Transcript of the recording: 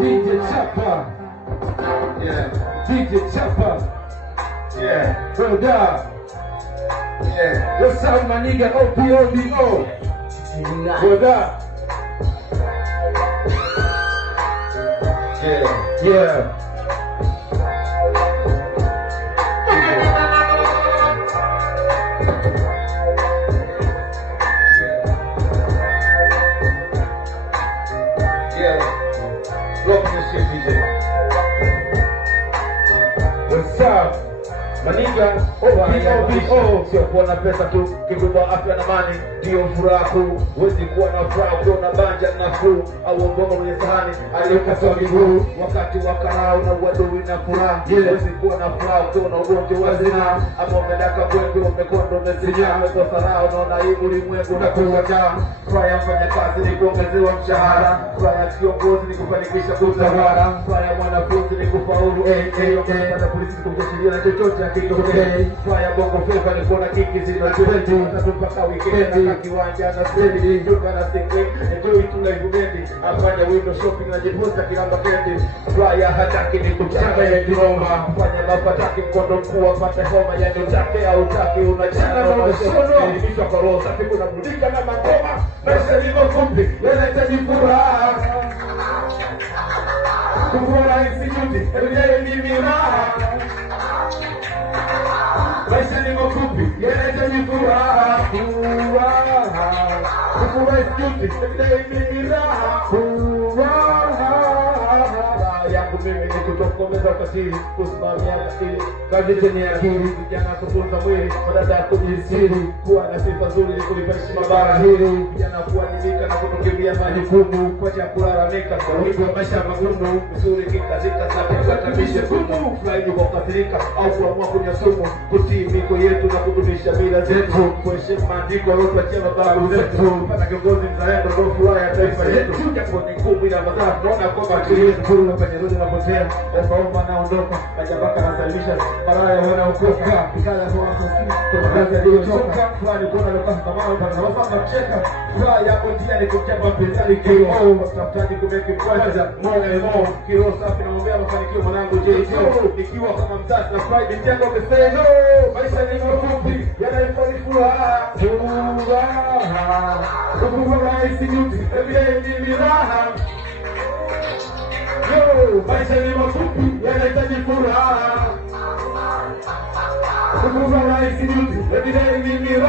DJ Chopper. Yeah. DJ Chopper. Yeah. Word up. Yeah. What's up, my nigga? OPODO. Word up. Yeah. Yeah. What's up? Maniga, OPODO. Sio kuwa na pesa tu, kikubwa afya na mani ndio furaha kuu. Huwezi kuwa na furaha ukiwa na banja nafuu, au ngoma mwenye sahani aliyokaswa miguu. Wakati wa karao na uadui na furaha, huwezi kuwa na furaha ukiwa na ugonjwa wa zinaa. Ama umedaka kwembe, umekonda, umesinya, umekosa raha, unaona hii ulimwengu na kuwataa. Furaha ya mfanya kazi ni kuongezewa mshahara, furaha ya kiongozi ni kufanikisha kutawala, furaha ya mwanafunzi ni kufaulu kupata polisi kukushiria na chochote akitokea. Furaha ya bongo flava ni kuona kiki zina twendi, tatu mpaka weekend na kiwanja na stendi, duka na single, enjoy tu live bendi, afanya window shopping na jiposta kilamba kendi. Furaha ya hataki ni kuchanga ya kiroma, fanya mafataki mkondo mkuu apate homa, yani utake au utaki unachanga na unasono, elimishwa kwa roho safi kuna mudika na mangoma, maisha ni mafupi, yanahitaji furaha. Kufurahi sijuti, everyday ni miraha. Maisha ni mafupi, yanahitaji furaha. Kufurahi sijuti, everyday ni miraha. Yangu mimi ni kutokomeza ukatili, kusimamia akili, kazi chenye akili, vijana kutunza mwili, madada ya kujisiri, kuwa na sifa nzuri ni kulipa heshima bara hili, vijana kuadilika na kutokimbia majukumu, kuacha kulalamika kwa wingi wa maisha magumu, vizuri kikazika safi kurekebisha gumu, furahi kwa kukasirika au kuamua kunywa sumu, kutii miko yetu na kudumisha mila zetu, kuheshimu maandiko yaliyotuachia mababu zetu, kupata kiongozi mzalendo ndio furaha ya taifa letu, japo ni ngumu ila madhara kuona kwamba akili yetu kuru kwenye roho na potea, Obaoma naondoka, Majabaka nasalimisha, Malaya wanaokoka, Pikala kwa wasosini, kwa kazi aliyochoka, fulani kuona lokasa kamao, na wafanga kucheka, furaha yako njia ni kuchapa mpinzani kio, watafutaji kumeki mkwaja, mola emo, kiro safi na mbea mafanikio mwanangu J.O. Nikiwa kama mzazi na pride, mtengo keseno, maisha ni mafupi, yanahitaji furaha, kufurahi sijuti, everyday ni miraha. Maisha ni mafupi, yanahitaji furaha. Kufurahi sijuti, everyday ni miraha.